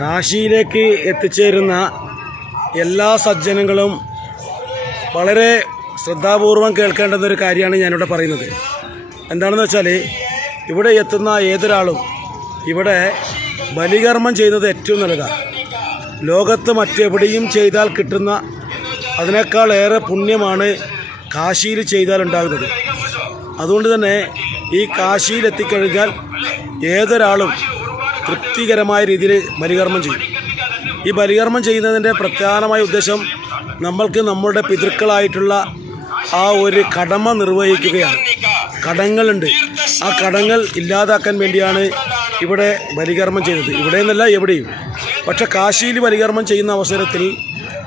കാശിയിലേക്ക് എത്തിച്ചേരുന്ന എല്ലാ സജ്ജനങ്ങളും വളരെ ശ്രദ്ധാപൂർവം കേൾക്കേണ്ടുന്നൊരു കാര്യമാണ് ഞാനിവിടെ പറയുന്നത്. എന്താണെന്ന് വെച്ചാൽ, ഇവിടെ എത്തുന്ന ഏതൊരാളും ഇവിടെ ബലികർമ്മം ചെയ്യുന്നത് ഏറ്റവും നല്ലതാണ്. ലോകത്ത് മറ്റെവിടെയും ചെയ്താൽ കിട്ടുന്ന അതിനേക്കാൾ ഏറെ പുണ്യമാണ് കാശിയിൽ ചെയ്താൽ ഉണ്ടാകുന്നത്. അതുകൊണ്ട് തന്നെ ഈ കാശിയിൽ എത്തിക്കഴിഞ്ഞാൽ ഏതൊരാളും തൃപ്തികരമായ രീതിയിൽ ബലികർമ്മം ചെയ്യും. ഈ ബലികർമ്മം ചെയ്യുന്നതിൻ്റെ പ്രധാനമായ ഉദ്ദേശം നമ്മൾക്ക് നമ്മളുടെ പിതൃക്കളായിട്ടുള്ള ആ ഒരു കടമ നിർവഹിക്കുകയാണ്. കടങ്ങളുണ്ട്, ആ കടങ്ങൾ ഇല്ലാതാക്കാൻ വേണ്ടിയാണ് ഇവിടെ ബലികർമ്മം ചെയ്തത്. ഇവിടെ നിന്നല്ല, എവിടെയും. പക്ഷെ കാശിയിൽ ബലികർമ്മം ചെയ്യുന്ന അവസരത്തിൽ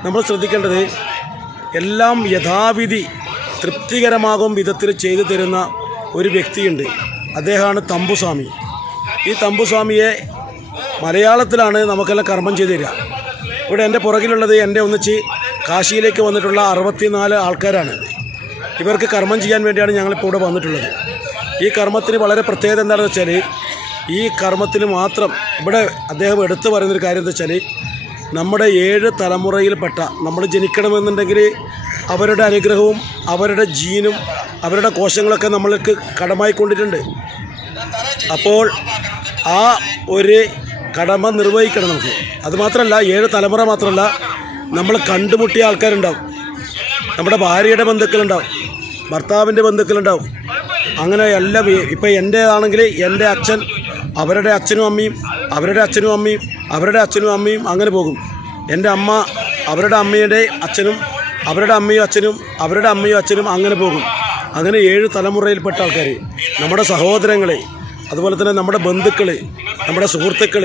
നമ്മൾ ശ്രദ്ധിക്കേണ്ടത്, എല്ലാം യഥാവിധി തൃപ്തികരമാകും വിധത്തിൽ ചെയ്തു തരുന്ന ഒരു വ്യക്തിയുണ്ട്. അദ്ദേഹമാണ് തമ്പുസ്വാമി. ഈ തമ്പുസ്വാമിയെ മലയാളത്തിലാണ് നമുക്കെല്ലാം കർമ്മം ചെയ്തു തരിക. ഇവിടെ എൻ്റെ പുറകിലുള്ളത് എൻ്റെ ഒന്നിച്ച് കാശിയിലേക്ക് വന്നിട്ടുള്ള 64 ആൾക്കാരാണ്. ഇവർക്ക് കർമ്മം ചെയ്യാൻ വേണ്ടിയാണ് ഞങ്ങളിപ്പോൾ ഇവിടെ വന്നിട്ടുള്ളത്. ഈ കർമ്മത്തിന് വളരെ പ്രത്യേകത എന്താണെന്ന് വെച്ചാൽ, ഈ കർമ്മത്തിന് മാത്രം ഇവിടെ അദ്ദേഹം എടുത്തു പറയുന്നൊരു കാര്യം എന്താ വെച്ചാൽ, നമ്മുടെ 7 തലമുറയിൽപ്പെട്ട നമ്മൾ ജനിക്കണമെന്നുണ്ടെങ്കിൽ അവരുടെ അനുഗ്രഹവും അവരുടെ ജീനും അവരുടെ കോശങ്ങളൊക്കെ നമ്മൾക്ക് കടമായിക്കൊണ്ടിട്ടുണ്ട്. അപ്പോൾ ആ ഒരു കടമ നിർവഹിക്കണം നമുക്ക്. അതുമാത്രമല്ല, 7 തലമുറ മാത്രമല്ല, നമ്മൾ കണ്ടുമുട്ടിയ ആൾക്കാരുണ്ടാവും. നമ്മുടെ ഭാര്യയുടെ ബന്ധുക്കളുണ്ടാവും, ഭർത്താവിൻ്റെ ബന്ധുക്കളുണ്ടാവും. അങ്ങനെ എല്ലാം. ഇപ്പം എൻ്റെ ആണെങ്കിൽ എൻ്റെ അച്ഛൻ, അവരുടെ അച്ഛനും അമ്മയും, അവരുടെ അച്ഛനും അമ്മയും, അവരുടെ അച്ഛനും അമ്മയും, അങ്ങനെ പോകും. എൻ്റെ അമ്മ, അവരുടെ അമ്മയുടെ അച്ഛനും, അവരുടെ അമ്മയും അച്ഛനും, അവരുടെ അമ്മയും അച്ഛനും, അങ്ങനെ പോകും. അങ്ങനെ 7 തലമുറയിൽപ്പെട്ട ആൾക്കാർ, നമ്മുടെ സഹോദരങ്ങളെ, അതുപോലെ തന്നെ നമ്മുടെ ബന്ധുക്കൾ, നമ്മുടെ സുഹൃത്തുക്കൾ,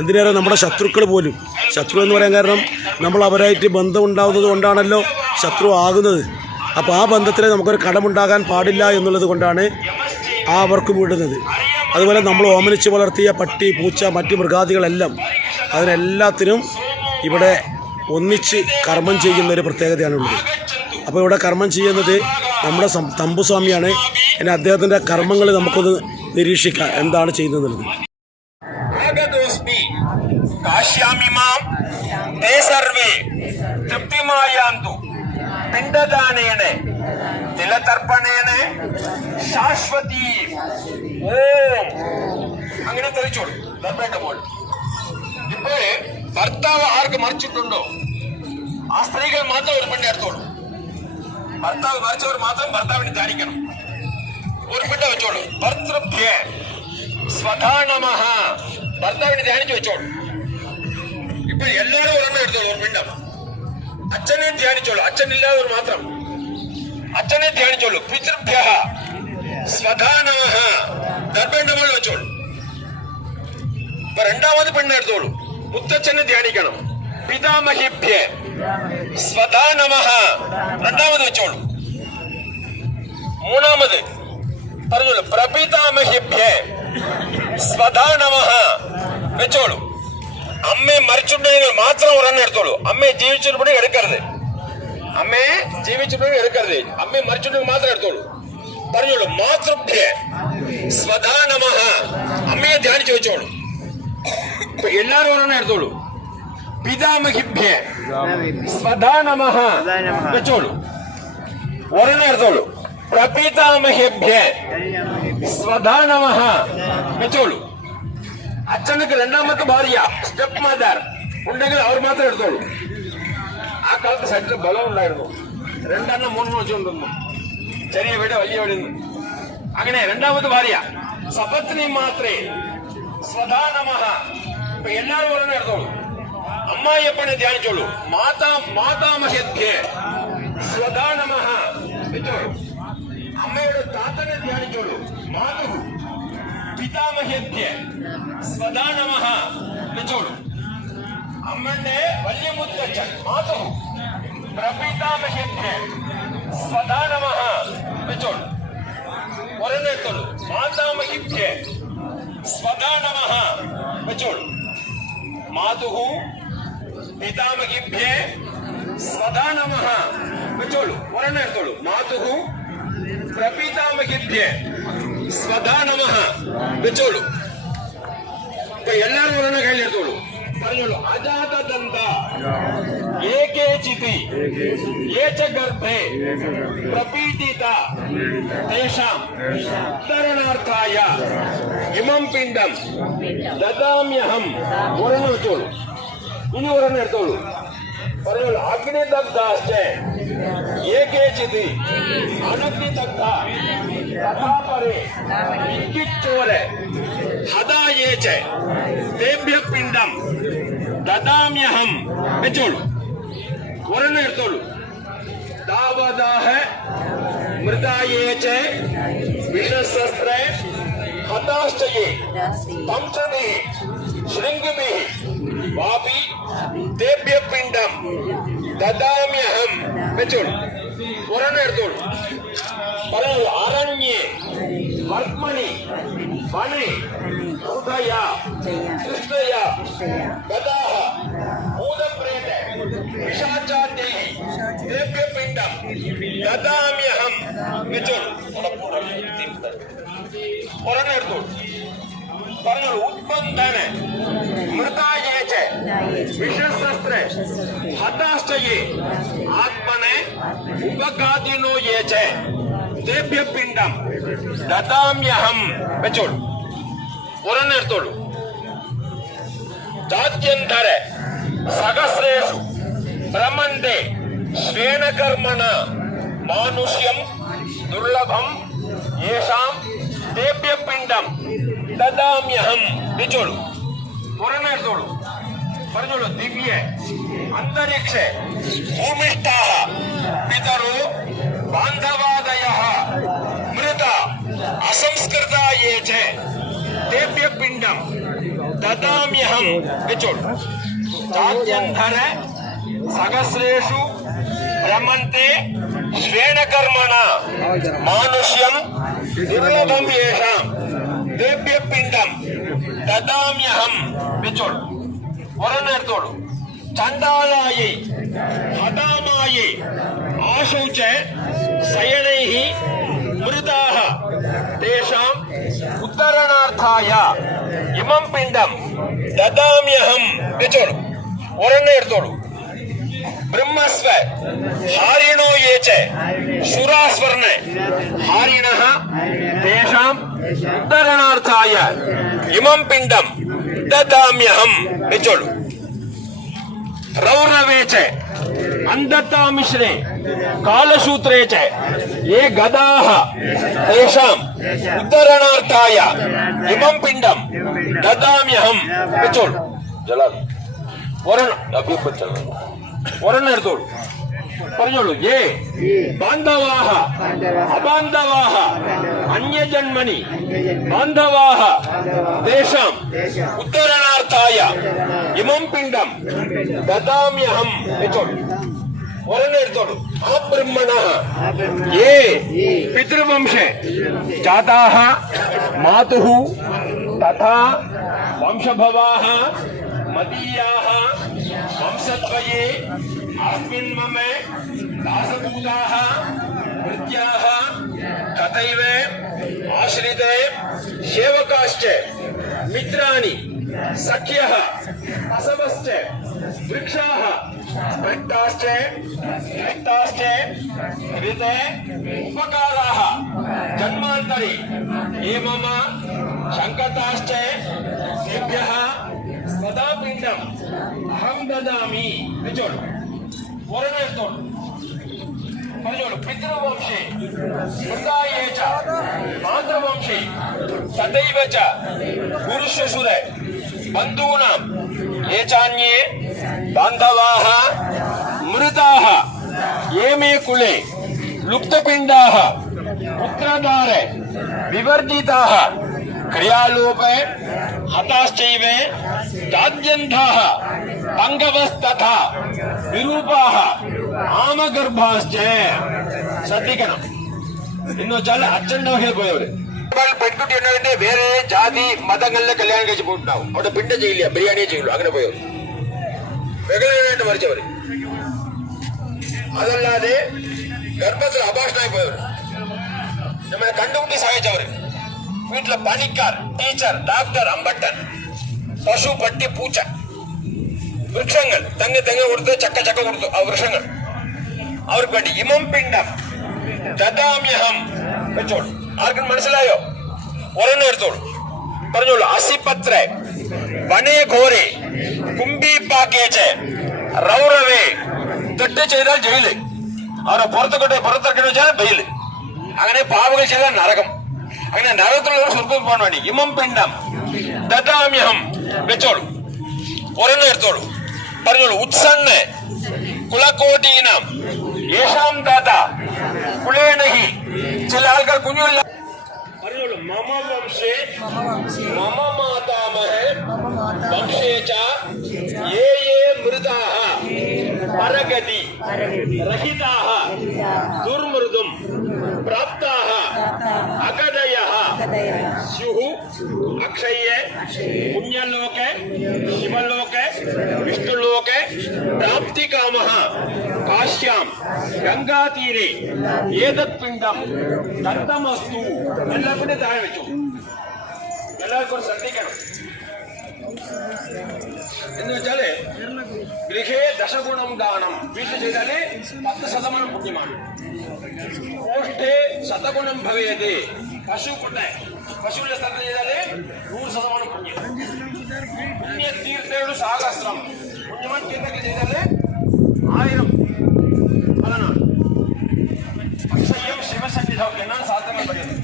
എന്തിനേറെ നമ്മുടെ ശത്രുക്കൾ പോലും. ശത്രു എന്ന് പറയാൻ കാരണം നമ്മൾ അവരായിട്ട് ബന്ധം ഉണ്ടാകുന്നത് കൊണ്ടാണല്ലോ ശത്രു ആകുന്നത്. അപ്പോൾ ആ ബന്ധത്തിൽ നമുക്കൊരു കടമുണ്ടാകാൻ പാടില്ല എന്നുള്ളത് കൊണ്ടാണ് അവർക്കും വിടുന്നത്. അതുപോലെ നമ്മൾ ഓമനിച്ച് വളർത്തിയ പട്ടി, പൂച്ച, മറ്റ് മൃഗാദികളെല്ലാം, അതിനെല്ലാത്തിനും ഇവിടെ ഒന്നിച്ച് കർമ്മം ചെയ്യുന്നൊരു പ്രത്യേകതയാണുള്ളത്. അപ്പോൾ ഇവിടെ കർമ്മം ചെയ്യുന്നത് നമ്മുടെ തമ്പുസ്വാമിയാണ്. ഇനി അദ്ദേഹത്തിൻ്റെ കർമ്മങ്ങൾ നമുക്കൊന്ന് നിരീക്ഷിക്കാം, എന്താണ് ചെയ്യുന്നത്. പിണ്ടദാനേന തിലതർപ്പണേന ശാശ്വതി ഓം അങ്ങനെ തെളിച്ചോളൂ. ഇപ്പോൾ ഭർത്താവ് ആർക്ക് മറിച്ചിട്ടുണ്ടോ ആ സ്ത്രീകൾ മാത്രം ഒരു പെണ്ണ് എടുത്തോളൂ. ഭർത്താവ് മരിച്ചവർ മാത്രം ഭർത്താവിനെ ധ്യാനിക്കണം. ഒരു പെണ്ണ് വെച്ചോളൂ. ഭർത്തൃഭ്യ സ്വധാ നമഃ, ഭർത്താവിനെ ധ്യാനിച്ചു വെച്ചോളൂ. ഇപ്പൊ എല്ലാവരും ഒരെണ്ണം എടുത്തോളൂ, ഒരു പിണ്ടം. അച്ഛനെ ധ്യാനിച്ചോളൂ, അച്ഛനില്ലാത്തവർ മാത്രം അച്ഛനെ ധ്യാനിച്ചോളൂ. പിതൃഭ്യ സ്വധാ നമഃ, ദർഭേണ്ടമൾ വെച്ചോളൂ. ഇപ്പൊ രണ്ടാമത് പെണ്ണ് എടുത്തോളൂ, മുത്തച്ഛനെ ധ്യാനിക്കണം. പിതാമഹിഭ്യ സ്വധാ നമഃ, രണ്ടാമത് വെച്ചോളൂ. മൂന്നാമത് പറഞ്ഞോളൂ, പ്രപിതാമഹിഭ്യ സ്വധാ നമഃ വെച്ചോളൂ. അമ്മയെ മരിച്ചിട്ടുണ്ടെങ്കിൽ മാത്രം ഒരെണ്ണം എടുത്തോളൂ. അമ്മയെ ജീവിച്ചിട്ടുണ്ടെങ്കിൽ എടുക്കരുത്. അമ്മയെ ജീവിച്ചിട്ടുണ്ടെങ്കിൽ എടുക്കരുത്. അമ്മയെ മരിച്ചിട്ടുണ്ടെങ്കിൽ മാത്രം എടുത്തോളൂ. പറഞ്ഞോളൂ, മാതൃഭ്യ സ്വധാ നമഃ, അമ്മയെ ധ്യാനിച്ചു വെച്ചോളൂ. എല്ലാവരും ഒരെണ്ണം എടുത്തോളൂ. പിതാമഹിഭ്യ സ്വധാ നമഃ വെച്ചോളൂ, ഒരെണ്ണം എടുത്തോളൂ. പ്രപിതാമഹിഭ്യ സ്വധാ നമഃ വെച്ചോളൂ. അച്ഛനക്ക് രണ്ടാമത്തെ ഭാര്യ, സ്റ്റെപ്പ് മദർ ഉണ്ടെങ്കിൽ അവർ മാത്രം എടുത്തോളൂ. ആ കാലത്ത് സൈഡിൽ ബലം ഉണ്ടായിരുന്നു. 2 3 വെച്ചുകൊണ്ടിരുന്നു. ചെറിയ വീട്, വലിയ വീട്. അങ്ങനെ രണ്ടാമത്തെ ഭാര്യ സപത്നി മാത്രേ സ്വധാ നമഃ. ഇപ്പൊ എല്ലാവരും ഒരെണ്ണം എടുത്തോളൂ. അമ്മായിയപ്പനെ ധ്യാനിച്ചോളൂ. മാതാമഹ്യഭ്യ സ്വധാ നമഃ വെച്ചോളൂ. അമ്മയുടെ താത്തനെ ധ്യാനിച്ചോളൂ. മാതുഹു പിതാമഹ്യഭ്യ സ്വധാ നമഃ വെച്ചോളൂ. അമ്മന്റെ വലിയ മുത്തച്ഛൻ മാതുഹു പ്രപിതാമഹ്യഭ്യ സ്വധാ നമഃ വെച്ചോളൂ. ഒരെണ്ണം എടുത്തോളൂ. മാതാമഹിഭ്യ സ്വധാ നമഃ വെച്ചോളൂ. മാതുഹു പിതാമഹിഭ്യ സ്വധാ നമഃ വെച്ചോളൂ. ഒരെണ്ണം എടുത്തോളൂ. മാതുഹു പ്രപിതാമഹിഭ്യ സ്വധാ നമഃ വെച്ചോളൂ. ഇപ്പൊ എല്ലാവരും ഒരെണ്ണം കയ്യിലെടുത്തോളൂ. പറഞ്ഞോളൂ അജാതദന്ത ഏകേ ചിതി ഏച ഗർഭേ പ്രപീഡിത തേഷാം ഉദ്ധരണാർത്ഥായ ഇമം പിണ്ഡം ദദാമ്യഹം. ഒരെണ്ണം വെച്ചോളൂ, ഇനി ഒരെണ്ണം എടുത്തോളൂ. പറഞ്ഞോളൂ അഗ്നിദഗ്ധാശ്ചേ ഏകേ ചിതി അനഗ്നിദഗ്ധ തഥാ പരേ വിദ്യുച്ഛോരെ ഹദാ യേച തേഭ്യ പിണ്ഡം ദദാമ്യഹം. വെച്ചോളൂ, ഒരെണ്ണം എടുത്തോളൂ. താവദാഹ മൃതായേച വിഷശസ്ത്രേ ഹതാശ്ചയേ തംസദിഃ ശൃംഗിഭിഃ വാപി തേഭ്യ പിണ്ഡം ദദാമ്യഹം. വെച്ചോളൂ, ഒരെണ്ണം എടുത്തോളൂ. പറഞ്ഞോളൂ അരണ്യേ വർമ്മണി വനേ ഹൃദയ കൃഷ്ണയ ഗദാഹ ഭൂതപ്രേത പിശാചാദ്യൈ തേഭ്യ പിണ്ഡം ദദാമ്യഹം. വെച്ചോളൂ, ഒരെണ്ണം എടുത്തോളൂ. പറഞ്ഞോളൂ ഉത്ബന്ധന മൃതായേച വിഷശസ്ത്രേ ഹതാശ്ചയേ ആത്മനെ ഉപഘാതിനോ യേച തേഭ്യ പിണ്ഡം ദദാമ്യഹം. വെച്ചോളൂ, ഒരെണ്ണം എടുത്തോളൂ. ജാത്യന്തര സഹസ്രേഷു ഭ്രമന്തേ സ്വേന കർമ്മണ മാനുഷ്യം ദുർലഭം യേഷാം തേഭ്യ പിണ്ഡം ദദാമ്യഹം. വെച്ചോളൂ, ഒരെണ്ണം എടുത്തോളൂ. പറഞ്ഞോളൂ ദിവ്യ അന്തരീക്ഷ ഭൂമിഷ്ഠാഃ പിതരോ ബാന്ധവാദയഃ മൃത അസംസ്കൃതാ യേച തേഭ്യ പിണ്ഡം ദദാമ്യഹം. വെച്ചോളൂ. ജാത്യന്തര സഹസ്രേഷു ഭ്രമന്തേ സ്വേന കർമ്മണ മാനുഷ്യം ദുർലഭം യേഷാം തേഭ്യ പിണ്ഡം ദദാമ്യഹം. വെച്ചോളൂ, ഒരെണ്ണം എടുത്തോളൂ. ചണ്ഡാലായൈ ഹതാമായൈ ആശൗച ശയനൈഃ മൃതാഃ തേഷാം ഉദ്ധരണാർത്ഥായ ഇമം പിണ്ഡം ദദാമ്യഹം. വെച്ചോളൂ, ഒരെണ്ണം എടുത്തോളൂ. ബ്രഹ്മസ്വ ഹാരിണോ യേച ശുരാസ്വർണ ഹാരിണഃ തേഷാം ഉദ്ധരണാർത്ഥായ ഇമം പിണ്ഡം ദദാമ്യഹം. വെച്ചോളൂ. रौरवे च अंधता मिश्रे कालसूत्रे च ये गदाः तेषाम् उद्धरणार्थाय इमं पिण्डं ददाम्यहं पिचोल जला वरण अभी बच्चन वरण निर्दोल പറഞ്ഞോളൂ ये बान्धवाः अबान्धवाः अन्यजन्मनि बान्धवाः तेषाम् उत्तरणार्थाय इमं पिण्डं ददाम्यहं पिचोल वरण निर्दोल अब्रह्मणः ये पितृवंशे जाताः मातुः तथा वंशभवाः मदीयाः वंशद्वये अस्मिन् मम दासभूताः भृत्याः तथैव आश्रिते सेवकाश्च मित्राणि सख्यः असवश्च वृक्षाः स्पष्टाश्च हस्ताश्च कृते उपकाराः जन्मान्तरे ये मम शङ्कताश्च तेभ्यः सदा पिण्डम् अहं ददामि पिचोल वरणेस्तोल पिचोल पितृवंशे मृताये च मातृवंशे तथैव च गुरुश्वशुरे बन्धूनां ये चान्ये बान्धवाः मृताः ये मे कुले लुप्तपिण्डाः पुत्रदारे विवर्जिताः क्रियालोपे हताश्चैव जात्यन्ताः पङ्गवस्तथा विरूपाः आमगर्भाश्च ശ്രദ്ധിക്കണം ഇന്ന് വെച്ചാൽ അച്ഛൻ്റെ പോയവര് പെൺകുട്ടി ഉണ്ടതിന്റെ വേറെ ജാതി മതങ്ങളിലെ കല്യാണം കഴിച്ച് പോയിട്ടുണ്ടാവും അവിടെ പിണ്ട ചെയ്യില്ല ബിരിയാണിയെ ചെയ്യുള്ളൂ അങ്ങനെ പോയവർ വെകളായിട്ട് മരിച്ചവര് അതല്ലാതെ ഗർഭത്തിൽ അഭാഷണമായി പോയവർ നമ്മളെ കണ്ടുമുട്ടി സഹായിച്ചവര് വീട്ടിലെ പണിക്കാർ ടീച്ചർ ഡോക്ടർ അമ്പട്ടൻ പശു പട്ടി പൂച്ച വൃക്ഷങ്ങൾ തെങ്ങ് കൊടുത്ത് ചക്ക കൊടുത്തു ആ വൃക്ഷങ്ങൾ അവർക്ക് വേണ്ടി ഇമം പിണ്ഡം ദദാമ്യഹം വെച്ചോളൂ. ആർക്കും മനസ്സിലായോ? ഒരെണ്ണം എടുത്തോളൂ. പറഞ്ഞോളൂ. അസിപത്ര വനേ ഘോരെ കുംബി പാക്കേജ് റൗറവേ തെറ്റ് ചെയ്താൽ ജയില്, അവരെ പുറത്തിറക്കി വെച്ചാൽ ബെയില്, അങ്ങനെ പാപങ്ങൾ ചെയ്താൽ നരകം. അങ്ങനെ നരകത്തിലുള്ളവർ സ്വർഗം പോകാൻ വേണ്ടി ഇമം പിണ്ഡം ദദാമ്യഹം വെച്ചോളൂ. ഒരെണ്ണം എടുത്തോളൂ. പറഞ്ഞോളൂ. ഉത്സന്നെ കുലക്കോട്ടീനം യേശാം ദാത കുലേനഹി. ചില ആൾക്കാർ കുഞ്ഞുമില്ല. പറഞ്ഞോളൂ. മമ വംശേ മമ മാതാമഹേ വംശേ ച യേ മൃതാഃ പരഗതി രഹിതാഃ ദുർമൃദും പ്രാപ്താഃ അഗദയഃ സ്യുഃ അക്ഷയേ പുണ്യലോകേ ശിവലോകേ വിഷ്ണുലോകേ പ്രാപ്തികാമഃ കാശ്യാം ഗംഗാതീരെ ഏതത് പിണ്ഡം ദത്തമസ്തു. എല്ലാവരുടെ താഴെ വെച്ചു. എല്ലാവർക്കും ശ്രദ്ധിക്കണം. എന്ന് വെച്ചാല് ഗൃഹേ ദശഗുണം ദാനം വീട്ടിൽ ചെയ്താല് 10% പുണ്യമാണ്. കോഷ്ഠേ ശതഗുണം ഭവേത്. പശുവിന്റെ സ്ഥലത്ത് ചെയ്താല് 100% പുണ്യം. പുണ്യ തീർത്ഥയുടെ സാഹസ്രം പുണ്യമാൻ തീർത്ഥത്തിൽ ചെയ്താല് 1000 ഫലനാണ്. അക്ഷയം ശിവസന്നിധം എന്നാണ് ശാസ്ത്രങ്ങൾ പറയുന്നത്.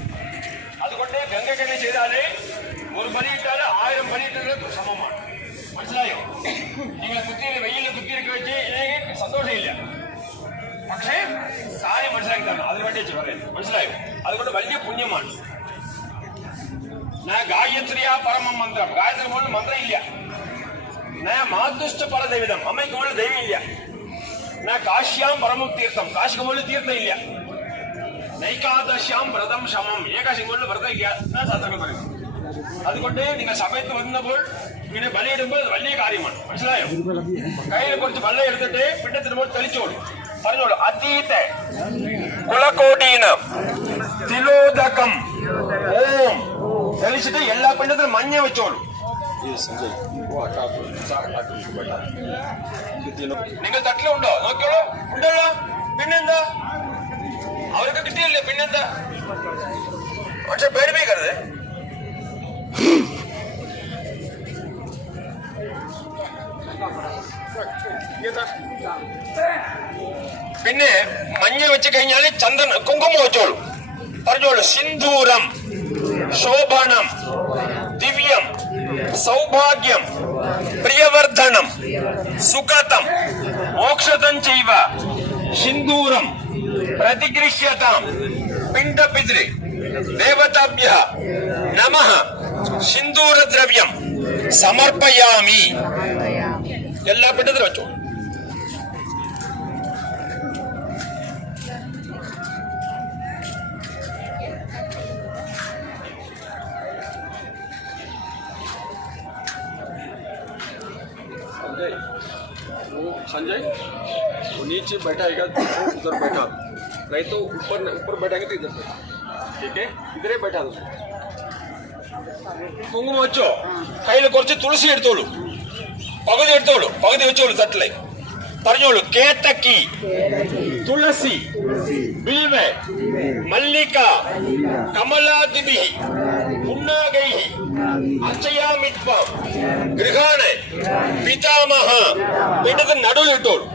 അതുകൊണ്ട് ഗംഗക്കണ്ണി ചെയ്താല് ഒരു ബലിയിട്ടാല് 1000 ബലിയിട്ടത് സമമാണ്. മനസ്സിലായോ? നിങ്ങളെ കുത്തിയിൽ വെയിലിൽ കുത്തിയൊക്കെ വെച്ച് എനിക്ക് സന്തോഷമില്ല, പക്ഷേ കാര്യം മനസ്സിലാക്കി തരണം. അതിന് വേണ്ടി പറയുന്നത്. മനസ്സിലായോ? അതുകൊണ്ട് വലിയ പുണ്യമാണ്. ഞാൻ ഗായത്രിയാ പരമ മന്ത്രം. ഗായത്രി മുകളിൽ മന്ത്രം ഇല്ല. ഞാൻ മാതുഷ്ട പരദൈവിതം. അമ്മയ്ക്ക് മുകളിൽ ദൈവം ഇല്ല. ഞാൻ കാശ്യാം പരമ തീർത്ഥം. കാശിക്ക് മുകളിൽ തീർത്ഥം ഇല്ല. നൈകാദശ്യാം വ്രതം ശമം. ഏകാശി മുകളിൽ വ്രതം ഇല്ല എന്നാണ് ശാസ്ത്രങ്ങൾ പറയുന്നത്. അതുകൊണ്ട് നിങ്ങൾ സമയത്ത് വന്നപ്പോൾ ഇങ്ങനെ ബലിയിടുമ്പോൾ വലിയ കാര്യമാണ്. മനസ്സിലായോ? കയ്യിൽ കുറച്ച് വെള്ളം എടുത്തിട്ട് പിണ്ടത്തിന് മുകളിൽ തെളിച്ചോളൂ. പറഞ്ഞോളൂ. അതീത കുലക്കോട്ടീനം തിലോദകം ഓം തെളിച്ചിട്ട് എല്ലാ പിണ്ടത്തിനും മഞ്ഞ വെച്ചോളൂ. നിങ്ങൾ തട്ടിലുണ്ടോ? നോക്കിയോളൂ. ഉണ്ടല്ലോ. പിന്നെന്താ? അവരൊക്കെ കിട്ടിയല്ലേ. പിന്നെന്താ? പക്ഷെ പേടിപ്പിക്കരുത്. പിന്നെ മഞ്ഞ വെച്ച് കഴിഞ്ഞാൽ ചന്ദന കുങ്കുമം വെച്ചോളൂ. പറഞ്ഞോളൂ. സിന്ദൂരം ശോഭനം ദിവ്യം സൗഭാഗ്യം പ്രിയവർദ്ധനം സുഖതം മോക്ഷതം ചെയ്വ സിന്ദൂരം പ്രതിഗൃഹ്യതാം പിണ്ഡപിതൃ ദേവതാഭ്യഃ നമഃ സിന്ദൂരദ്രവ്യം സമർപ്പയാമി. എല്ലാ പിണ്ടത്തിലും വെച്ചോളൂ. संजय वो नीचे बैठाएगा तो उधर बैठा, नहीं तो ऊपर बैठाएंगे तो इधर बैठा. ठीक है? इधर ही बैठा दो. കുങ്കുമം വെച്ചോ. കയ്യിൽ കുറച്ച് തുളസി എടുത്തോളൂ. പകുതി എടുത്തോളൂ. പകുതി വെച്ചോളൂ തട്ടിലെ. പറഞ്ഞോളൂ. കേതക്കി തുളസി ബിൽവ മല്ലിക കമലാദിഭി പുന്നാഗൈ അർച്ചയാമിത്വം ഗൃഹാണ് പിതാമഹ. പിണ്ടത്തിന് നടുവിലിട്ടോളൂ.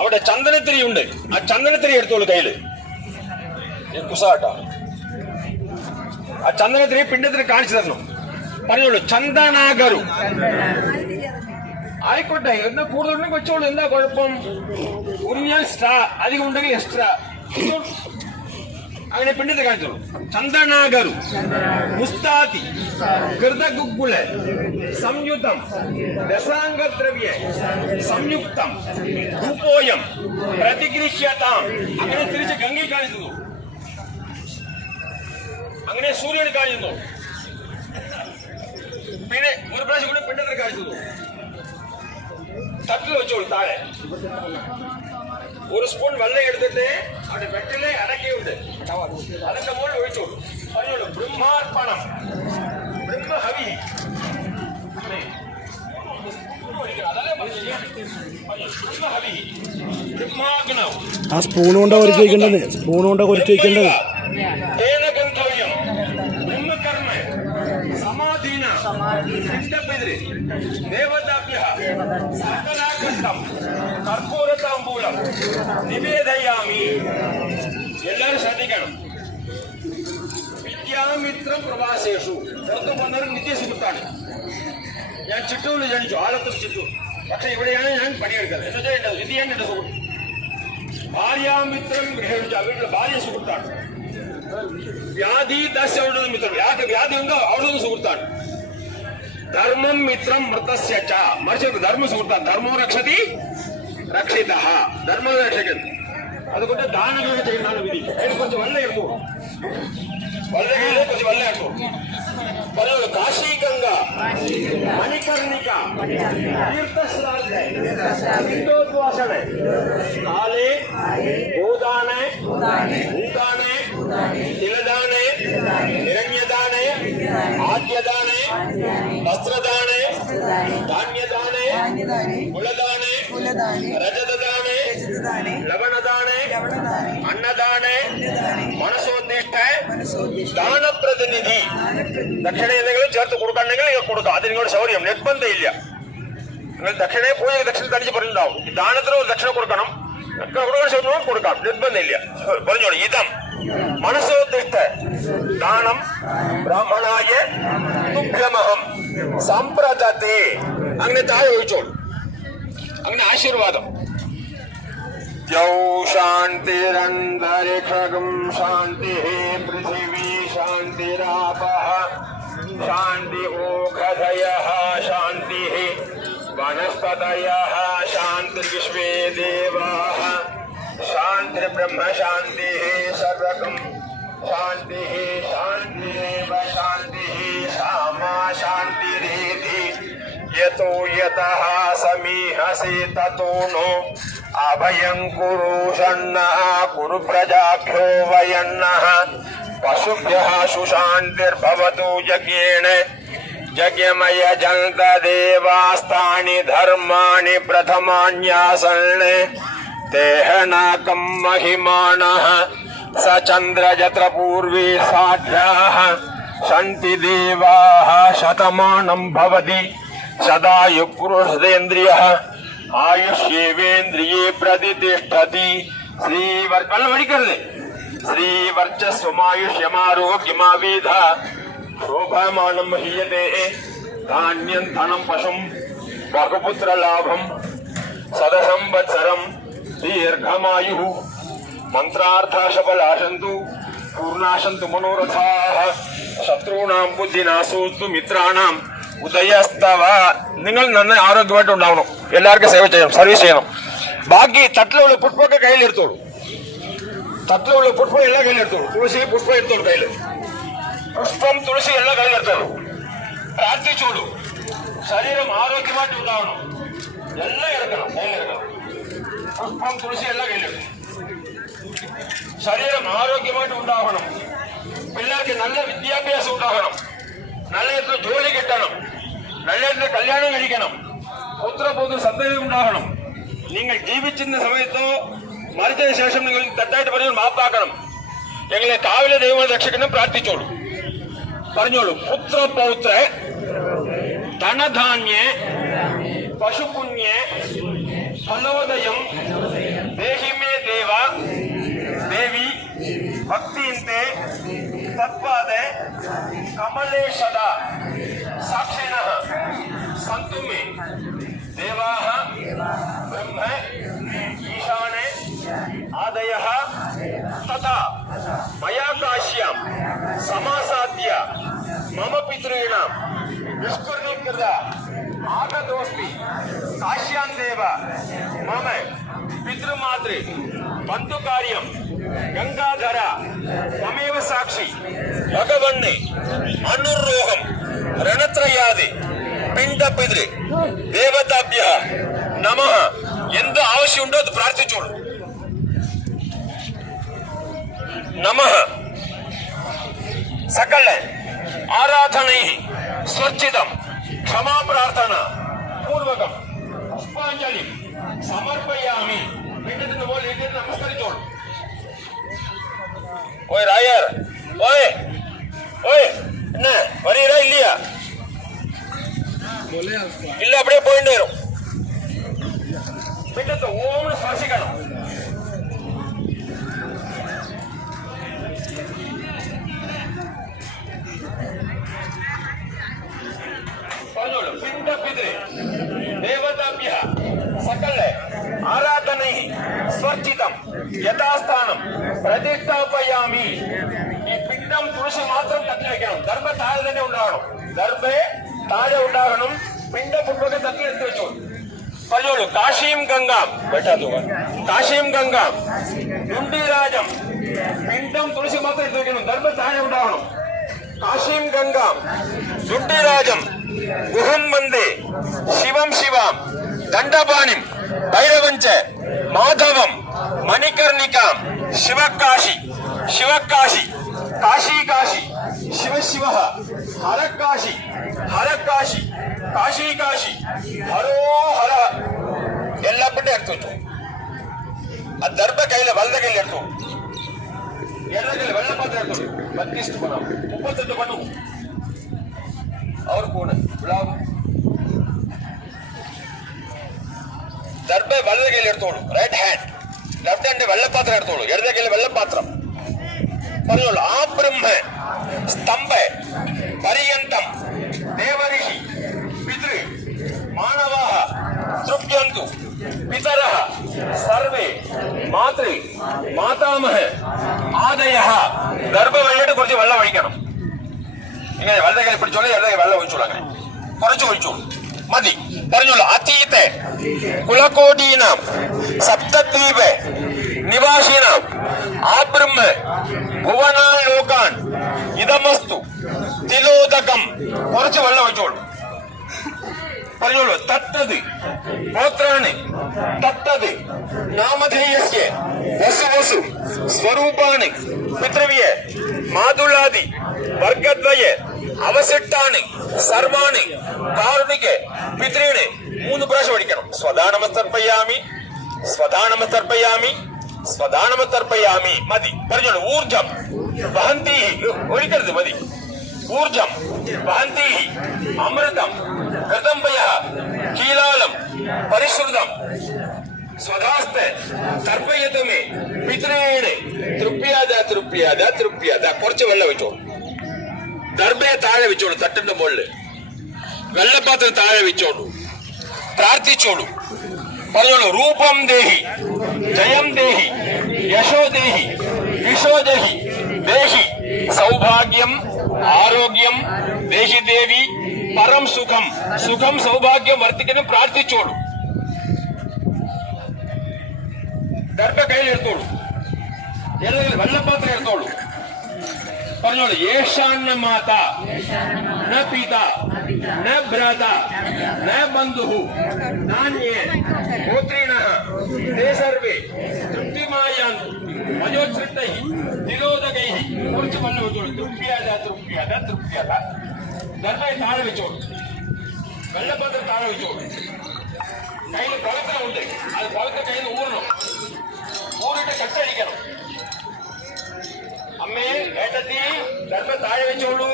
അവിടെ ചന്ദനത്തിരി ഉണ്ട്. ആ ചന്ദനത്തിരി എടുത്തോളൂ കയ്യില്. കുസാട്ടാ. ആ ചന്ദനത്തിരി പിണ്ടത്തിന് കാണിച്ചു തരണം. പറഞ്ഞോളൂ. ചന്ദനാഗരു. ആയിക്കോട്ടെ. എന്നാ കൂടുതലുണ്ടെങ്കിൽ വെച്ചോളൂ. എന്താ കുഴപ്പം? ഉറിഞ്ഞാൽ എക്സ്ട്രാ, അധികം ഉണ്ടെങ്കിൽ എക്സ്ട്രാ. അങ്ങനെ പിണ്ടത്തിൽ കാണിച്ചോളൂ. ചന്ദനാഗരു മുസ്താതി കൃതഗുഗ്ഗുള സംയുതം രസാംഗദ്രവ്യ സംയുക്തം ധൂപോയം പ്രതിഗൃഹ്യതാം. അങ്ങനെ തിരിച്ച് ഗംഗയിൽ കാണിച്ചു. അങ്ങനെ സൂര്യന് കാണിച്ചു. പിന്നെ ഒരു പ്രാവശ്യം കൂടി പിണ്ടത്തിൽ കാണിച്ചു. തട്ടിൽ വെച്ചോളൂ. താഴെ ഒരു സ്പൂൺ വെള്ളം എടുത്തിട്ട് അവിടെ വെറ്റിലെ അടക്കിയുണ്ട്. അതിന്റെ മുകളിൽ ഒഴിച്ചോളൂ. പറഞ്ഞോളൂ. ബ്രഹ്മാർപ്പണം ബ്രഹ്മഹവി ആ സ്പൂൺ കൊണ്ടാ കൊരച്ച് വയ്ക്കേണ്ടത്, സ്പൂൺ കൊണ്ടാ കൊരച്ച് വയ്ക്കേണ്ടത്. എല്ലാവരും ശ്രദ്ധിക്കണം. വിദ്യാമിത്രം പ്രവാസേഷു പുറത്തു വന്നവർ നിത്യസുഹൃത്താണ്. ഞാൻ ചിറ്റൂരിൽ ജനിച്ചു, ആലത്തൂർ ചിറ്റൂർ. പക്ഷെ ഇവിടെയാണ് ഞാൻ പണിയെടുക്കുന്നത്. എന്താ ചെയ്യേണ്ടത്? ഇത് ചെയ്യാൻ എന്റെ സുഹൃത്ത്. ഭാര്യാമിത്രം ഗ്രഹിച്ച വീട്ടിലെ ഭാര്യ സുഹൃത്താണ്. വ്യാധി ദശ ഉള്ളത് മിത്രം, വ്യാധി ഉണ്ടോ അവിടുന്ന് സുഹൃത്താണ്. ധർമ്മം മിത്രം മൃതസ്യ ച, മറിച്ച് ധർമ്മ സുഹൃത്താണ്. ധർമ്മോ രക്ഷതി രക്ഷിത, ധർമ്മം രക്ഷിക്കുന്നു. അതുകൊണ്ട് ദാനങ്ങൾ ചെയ്യുന്നതാണ് വിധി. അതിന് കുറച്ച് വെള്ളം എടുത്തു, വളരെ കയ്യിലെ കുറച്ച് വെള്ളം എടുത്തു. പറയുള്ളൂ കാശി ഗംഗ മണികർണിക തീർത്ഥോദ്വാസന കാലേ ഭൂതാനേ ഭൂതാനേ തിലദാനേ നിരണ്യദാനേ ആദ്യദാനേ വസ്ത്രദാനേ ധാന്യദാനേ കുലദാനേ രജതദാനേ ലവണദാനേ അന്നദാനേ മനസോദ്ദിഷ്ട ദാനപ്രതിനിധി. ദക്ഷിണ എന്തെങ്കിലും ചേർത്ത് കൊടുക്കണമെങ്കിൽ നിങ്ങൾ കൊടുക്കാം, അത് നിങ്ങളുടെ സൗകര്യം, നിർബന്ധമില്ല. നിങ്ങൾ ദക്ഷിണയെ പോയി ദക്ഷിണ തനിച്ച് പറഞ്ഞിട്ടുണ്ടാവും. ദാനത്തിന് ദക്ഷിണ കൊടുക്കണം, കൊടുക്കാം, നിർബന്ധമില്ല. പറഞ്ഞോളൂ. ഇതം മനസ്സോദ്ദിഷ്ട ദാനം ബ്രാഹ്മണായ തുഭ്യമഹം സമ്പ്രദത്തെ. അങ്ങനെ താഴെ ഒഴിച്ചോളൂ. അങ്ങനെ ആശീർവാദം. ദ്യൗ ശാന്തിരന്തരിക്ഷകം ശാന്തിഃ പൃഥിവീ ശാന്തിരാപഃ ശാന്തി ഓഷധയഃ ശാന്തിഃ വനസ്പതയഃ ശാന്തിർവിശ്വേ ദേവാഃ ശാന്തിർബ്രഹ്മ ശാന്തിഃ സർവകം ശാന്തിഃ ശാന്തിരേവ ശാന്തിഃ സാമാ ശാന്തിരേധി യതോ യതഃ സമീഹസി തതോ നോ അഭയം കുരു ഷണ്ണഃ കുരു പ്രജാഭ്യോ വയണ്ണഃ പശുഭ്യഃ സുശാന്തിർഭവതു യജ്ഞേന യജ്ഞമയ ജന്ത ദേവാസ്താനി ധർമാണി പ്രഥമാന്യാസन् തേഹനാകം മഹിമാണഃ സ ചന്ദ്രജത്ര പൂർവേ സാധ്യാഃ സന്തി ദേവാഃ ശതമാനം ഭവതി സദായു പുരുഷേന്ദ്രിയഃ ആയുഷ്യേവേന്ദ്രിയേ പ്രതിഷ്ഠതി. വെള്ളം ഒഴിക്കരുത്. ശ്രീവർച്ചസ്വമായുഷ്യമാരോഗ്യമാവേദ ശോഭമാനം മഹീയതേ ധാന്യം ധനം പശും ബഹുപുത്രലാഭം സദസംവത്സരം ദീർഘമായു മന്ത്രാർത്ഥാശഫലാശന്തു പൂർണാശന്തു മനോരഥാഃ ശത്രുണാം ബുദ്ധിനാശോസ്തു മിത്രാണാം ഉദയസ്തവ. നിങ്ങൾ നന്നായി ആരോഗ്യമായിട്ട് ഉണ്ടാവണം, എല്ലാവർക്കും സേവ ചെയ്യണം, സർവീസ് ചെയ്യണം. ബാക്കി തട്ടിലുള്ള പുഷ്പമൊക്കെ കയ്യിലെടുത്തോളൂ. തട്ടിലുള്ള പുഷ്പം എല്ലാം കയ്യിലെടുത്തോളൂ. തുളസി പുഷ്പം എടുത്തോളൂ കയ്യിൽ. പുഷ്പം തുളസി എല്ലാം കയ്യിലെടുത്തോളൂ. പ്രാർത്ഥിച്ചോളൂ. ശരീരം ആരോഗ്യമായിട്ട് ഉണ്ടാവണം, എല്ലാം എടുക്കണം, കയ്യിലെടുക്കണം. പുഷ്പം തുളസി എല്ലാം കയ്യിലെടുക്കണം. ശരീരം ആരോഗ്യമായിട്ട് ഉണ്ടാവണം. പിള്ളേർക്ക് നല്ല വിദ്യാഭ്യാസം ഉണ്ടാകണം, നല്ല ജോലി കിട്ടണം, നല്ല കല്യാണം കഴിക്കണം, പുത്രപൗത്ര സന്തതി ഉണ്ടാകണം. നിങ്ങൾ ജീവിച്ചിരുന്ന സമയത്തോ മരിച്ചതിന് ശേഷം നിങ്ങൾ തെറ്റായിട്ട് പറഞ്ഞാൽ മാപ്പാക്കണം. ഞങ്ങളെ കാവിലെ ദൈവങ്ങളെ രക്ഷിക്കണം, പ്രാർത്ഥിച്ചോളൂ. പറഞ്ഞോളൂ. പുത്രപൗത്ര ധനധാന്യ പശുപുണ്യ ഫലോദയം ദേഹിമേ ദേവ ദേവി ഭക്തിന്തെ തത്പാദേ കമലേ സദാ സാക്ഷിണഃ സന്തു മേ ദേവാഃ ബ്രഹ്മ ഈശാനേ ആദയഃ തഥാ മയാകാശ്യാം സമാസാദ്യ മമ പിതॄണാം നിഷ്കുർണീകൃത ആഗതോസ്മി കാശ്യാം ദേവ മമ പിതൃമാതൃ ബന്ധുകാര്യം ഗംഗാധര മമേവ സാക്ഷി ഭഗവന് അനുരോഹം രണത്രയാതി പിണ്ടപിതൃ ദേവതാഭ്യ നമഃ. എന്ത് ആവശ്യമുണ്ടോ അത് പ്രാർത്ഥിച്ചോളൂ. നമഃ. സകല ആരാധനൈ സ്വർജിതം ക്ഷമാപ്രാർത്ഥന പൂർവകം പുഷ്പാഞ്ജലി സമർപ്പയാമി. പിണ്ടത്തിന് പോലെ എഴുതിയിട്ട് നമസ്കരിച്ചോളൂ. ഓയ് രായർ, ഓയ് ഓയ് என்ன வரீரா இல்லையா? இல்ல அப்படியே போயிட்டு வரும். പിണ്ടത്തെ ഓമന് സ്പർശിക്കണം. പറഞ്ഞോളൂ. പിണ്ട പിതൃ ദേവതാഭ്യ സകല ആരാധനൈ സ്വർജിതം യഥാസ്ഥാനം പ്രതിഷ്ഠാപയാമി. ഈ പിണ്ടം തുളസി മാത്രം തട്ടി വെക്കണം. ദർഭ താഴെ തന്നെ ഉണ്ടാകണം. ദർഭ താഴെ ഉണ്ടാകണം. പിണ്ട പുഷ്പൊക്കെ തട്ടി എടുത്ത് വെച്ചോളൂ. പറഞ്ഞോളൂ. കാശീം ഗംഗാം കാശീം ഗംഗാം ദുണ്ടിരാജം. പിണ്ടം തുളസി മാത്രം എടുത്ത് വെക്കണം. ദർഭ താഴെ ഉണ്ടാകണം. കാശീം ഗംഗാം ദുണ്ടിരാജം ഗുഹം വന്ദേ ശിവം ശിവാം ദണ്ഡപാണിം ഭൈരവഞ്ച മാധവം മണികർണികാം ശിവകാശി ശിവകാശി കാശി കാശി ശിവ ശിവ ഹരകാശി ഹരകാശി കാശി കാശി ഹരോ ഹര. എല്ലാ പിണ്ട എടുത്തു വെച്ചു. ആ ദർഭ കയ്യിലെ വലത കയ്യിൽ എടുത്തു. ഇടത കയ്യിൽ വെള്ളപ്പാത്രം എടുത്തു. 32 പണം 38 പണം और कौन है गुलाब. ദർഭ വലത കയ്യിൽ എടുത്തോളൂ. Right hand. ലെഫ്റ്റ് ഹാൻഡ് വെള്ളപ്പാത്രം എടുത്തോളൂ. ഇടത കയ്യിൽ വെള്ളപ്പാത്രം. പറഞ്ഞോളൂ. ആ ബ്രഹ്മ സ്തംഭ പര്യന്തം ദേവഋഷി പിതൃ മാനവാഹ തൃപ്യന്തു പിതരഃ സർവേ മാതൃ മാതാമഹ ആദയഃ. ദർഭ വെള്ളിട്ട് കുറച്ച് വെള്ളം ഒഴിക്കണം. ഇങ്ങനെ വലത കയ്യിൽ പിടിച്ചോളൂ. ഇടത കയ്യിൽ വെള്ളം ഒഴിച്ചോളൂ. അങ്ങനെ കുറച്ച് ഒഴിച്ചോളൂ. മതി. പറഞ്ഞോളൂ. അതീത കുലകോടീനാം സപ്തദ്വീപ് നിവാസിനാം ആ ബ്രഹ്മ ഭുവനാൻ ലോകാൻ ഇതമസ്തു തിലോദകം. കുറച്ച് വെള്ളം ഒഴിച്ചോളൂ. പറഞ്ഞോളൂ. തത്തത് ഗോത്രാണ് തത്തത് നാമധേയസ്യ വസു വസു സ്വരൂപാണ് പിതൃവ്യ മാതുളാദി വർഗദ്വയ അവസിട്ടാണ് സർവാണ് കാർണിക പിതൃണ്. 3 പ്രാവശ്യം ഒഴിക്കണം. സ്വദാനമസ്തർപ്പയാമി സ്വദാനമസ്തർപ്പയാമി സ്വദാനമസ്തർപ്പയാമി. മതി. പറഞ്ഞോളൂ. ഊർജം വഹന്തി. ഒഴിക്കരുത്. മതി. ഊർജം വഹന്തി അമൃതം ഹൃദംബയ കീലാലം പരിശ്രുതം സ്വദാസ്ത തർപ്പയതമേ പിതൃണ് തൃപ്യാദ തൃപ്യാദ തൃപ്യാദ. കുറച്ച് വെള്ളം വെച്ചോളൂ. ദർഭയെ താഴെ വെച്ചോളൂ. തട്ടിന്റെ മുകളില് വെള്ളപ്പാത്രം താഴെ വെച്ചോളൂ. പ്രാർത്ഥിച്ചോളൂ. പറഞ്ഞോളൂ. രൂപം ദേഹി ജയം ദേഹി യശോ ദേഹി വിശോ ദേഹി ദേഹി സൗഭാഗ്യം ആരോഗ്യം ദേഹി ദേവി പരം സുഖം സുഖം സൗഭാഗ്യം വർദ്ധിക്കണം. പ്രാർത്ഥിച്ചോളൂ. ദർഭ കയ്യിൽ എടുത്തോളൂ. ഏതെങ്കിലും വെള്ളപ്പാത്രം എടുത്തോളൂ. പറഞ്ഞോളൂ. യേശാന്ന മാത ന പിത ന ഭ്രാത ന ബന്ധു നാന്യേ ഗോത്രീണഃ തേ സർവേ തൃപ്തിമായാന്തു മജോച്ഛൃതൈ തിലോദകൈ. കുറച്ച് വെള്ളം വെച്ചോളൂ. തൃപ്തിയാത തൃപ്തിയാത തൃപ്തിയാത. ദർഭയെ താഴെ വെച്ചോളൂ. വെള്ളപ്പാത്രം താഴെ വെച്ചോളൂ. കയ്യിൽ പവിത്രമുണ്ട്. അത് പവിത്ര കയ്യിൽ നിന്ന് ഊറണം. ഊറിട്ട് കട്ടടിക്കണം. അമ്മേ ഏട്ടത്തി ദർഭ താഴെ വെച്ചോളൂ.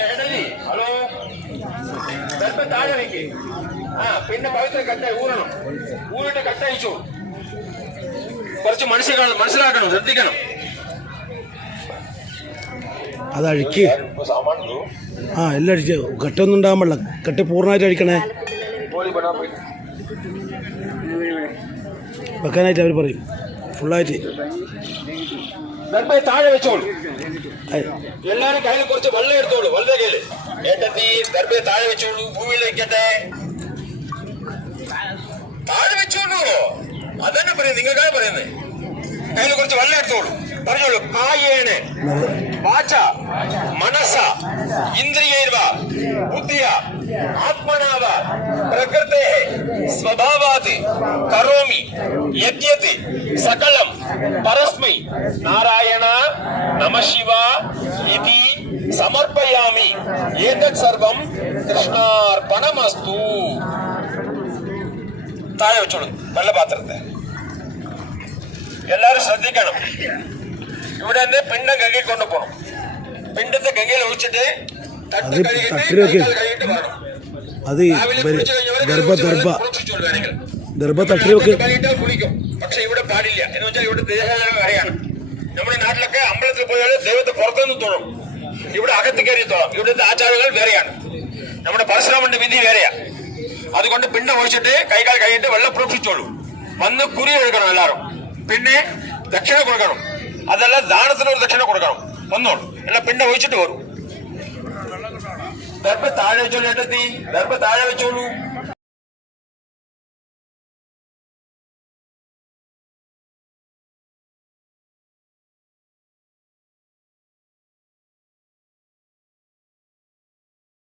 ഏട്ടത്തി ഹലോ ദർഭ താഴെ വെക്ക്. പിന്നെ പവിത്ര കട്ട ഊറണം. ഊറിട്ട് കട്ടയച്ചോളൂ. കുറച്ച് മനസ്സിലാക്കണം. ശ്രദ്ധിക്കണം. അതഴിക്ക്. എല്ലാം അടിച്ച്. കട്ടൊന്നും ഉണ്ടാകാൻ പാടില്ല. കട്ട് പൂർണ്ണമായിട്ട് അടിക്കണേ. വെക്കാനായിട്ട് അവർ പറയും. ഫുള്ളായിട്ട് ദർഭയെ താഴെ വെച്ചോളൂ. എല്ലാരും കയ്യിൽ കുറച്ച് വെള്ളം എടുത്തോളൂ. വലത കയ്യില് ഏട്ടത്തി ദർഭയെ താഴെ വെച്ചോളൂ. ഭൂമിയിൽ വെക്കട്ടെ. താഴെ വെച്ചോളൂ. അതന്നെ പറയുന്നത്. നിങ്ങൾക്കാണ് പറയുന്നത്. കയ്യിൽ കുറച്ച് വെള്ളം എടുത്തോളൂ. പറഞ്ഞോളൂ. കായേന വാച മനസ ഇന്ദ്രിയൈർവ ബുദ്ധിയ ആത്മനാവ പ്രകൃതേ സ്വഭാവാത് കരോമി യദ്യത് സകലം പരസ്മൈ നാരായണ നമഃ ശിവ ഇതി സമർപ്പയാമി ഏതത് സർവം കൃഷ്ണാർപ്പണമസ്തു. താഴെ വെച്ചോളൂ വെള്ളപാത്രത്തെ. എല്ലാരും ശ്രദ്ധിക്കണം. ഇവിടെ നിന്ന് പിണ്ടം ഗംഗയിൽ കൊണ്ടുപോകണം. പിണ്ടത്തെ ഗംഗയിൽ ഒഴിച്ചിട്ട് തട്ട് കഴുകിയിട്ട് കൈകാൽ കഴുകിയിട്ട് വേണം. അത് രാവിലെ കുളിച്ചു കഴിഞ്ഞവരെ കുളിപ്പിച്ചോളൂ. വേണമെങ്കിൽ തട്ടി വെക്ക്. കഴിയിട്ടാൽ കുളിക്കും. പക്ഷെ ഇവിടെ പാടില്ല. എന്ന് വെച്ചാൽ ഇവിടെ ദേഹം അറിയാണ്. നമ്മുടെ നാട്ടിലൊക്കെ അമ്പലത്തിൽ പോയാൽ ദൈവത്തെ പുറത്തുനിന്ന് തൊഴും, ഇവിടെ അകത്ത് കയറി തൊഴാം. ഇവിടുത്തെ ആചാരങ്ങൾ വേറെയാണ്. നമ്മുടെ പരശുരാമന്റെ വിധി വേറെയാ. അതുകൊണ്ട് പിണ്ടം ഒഴിച്ചിട്ട് കൈകാൽ കഴിയിട്ട് വെള്ളം പ്രൂക്ഷിച്ചോളൂ. വന്ന് കുരി ഒഴുകണം എല്ലാവരും. പിന്നെ ദക്ഷിണ കൊടുക്കണം. അതല്ല ദാനത്തിനൊരു ദക്ഷിണ കൊടുക്കണം. വന്നോളൂ. എല്ലാം പിണ്ടം ഒഴിച്ചിട്ട് വരും. ദർഭ താഴെ വെച്ചോളൂ. ഏട്ടത്തി ദർഭ താഴെ വെച്ചോളൂ.